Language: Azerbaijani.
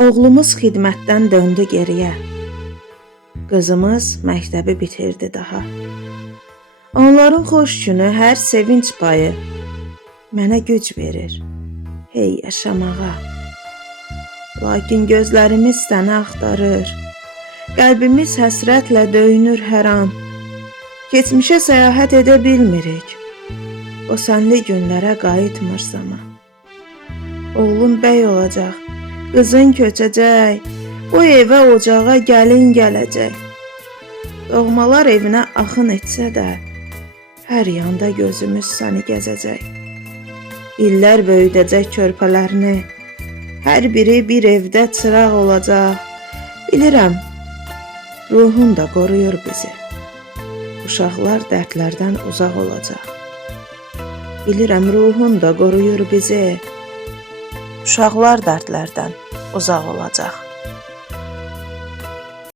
Oğlumuz xidmətdən döndü geriyə. Qızımız məktəbi bitirdi daha. Onların xoş günü, hər sevinç payı mənə güc verir, hey yaşamağa. Lakin gözlərimiz səni axtarır, qəlbimiz həsrətlə döyünür hər an. Keçmişə səyahət edə bilmirik, o sənli günlərə qayıtmır zaman. Oğlun bəy olacaq, qızın köçəcək, bu evə ocağa gəlin gələcək. Doğmalar evinə axın etsə də, hər yanda gözümüz səni gəzəcək. İllər böyüdəcək körpələrini, hər biri bir evdə çıraq olacaq. Bilirəm, ruhun da qoruyur bizi. Uşaqlar dərdlərdən uzaq olacaq. Bilirəm, ruhun da qoruyur bizi. Uşaqlar dərdlərdən uzaq olacaq.